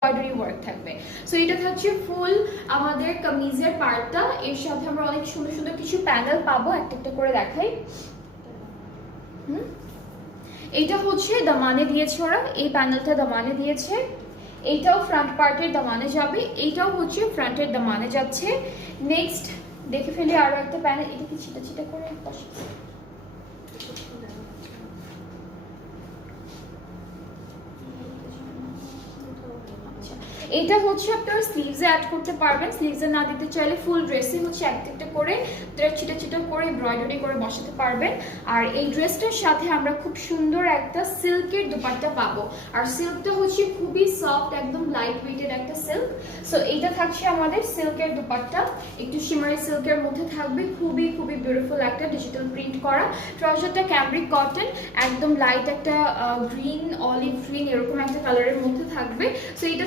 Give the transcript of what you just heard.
Embroidery work থাকবে। So এটা হচ্ছে ফুল আমাদের কামিজের পার্টটা। এর সাথে আমরা অনেক সুন্দর সুন্দর কিছু প্যানেল পাবো, একটা একটা করে দেখাই। এইটা হচ্ছে দামানে দিয়েছে ওরা, এই প্যানেলটা দামানে দিয়েছে। এইটাও ফ্রন্ট পার্টের দামানে যাবে, এইটাও হচ্ছে ফ্রন্টের দামানে যাচ্ছে। নেক্সট দেখে ফেলি আরো একটা প্যানেল, এটা কি ছিটা ছিটা করে বসেছে। এটা হচ্ছে আপনারা স্লিভসে অ্যাড করতে পারবেন, স্লিভসে না দিতে চাইলে ফুল ড্রেসে হচ্ছে একটা একটা করে ছিটা ছিটা করে এমব্রয়ডারি করে বসাতে পারবেন। আর এই ড্রেসটার সাথে আমরা খুব সুন্দর একটা সিল্কের দুপাট্টা পাবো, আর সিল্কটা হচ্ছে খুবই সফট, একদম লাইট ওয়েটেড একটা সিল্ক। সো এইটা থাকছে আমাদের সিল্কের দুপাট্টা, একটু শিমারি সিল্কের মধ্যে থাকবে, খুবই খুবই বিউটিফুল একটা ডিজিটাল প্রিন্ট করা। ট্রাউজারটা ক্যামব্রিক কটন, একদম লাইট একটা গ্রিন, অলিভ গ্রিন এরকম একটা কালারের মধ্যে থাকবে। সো এটা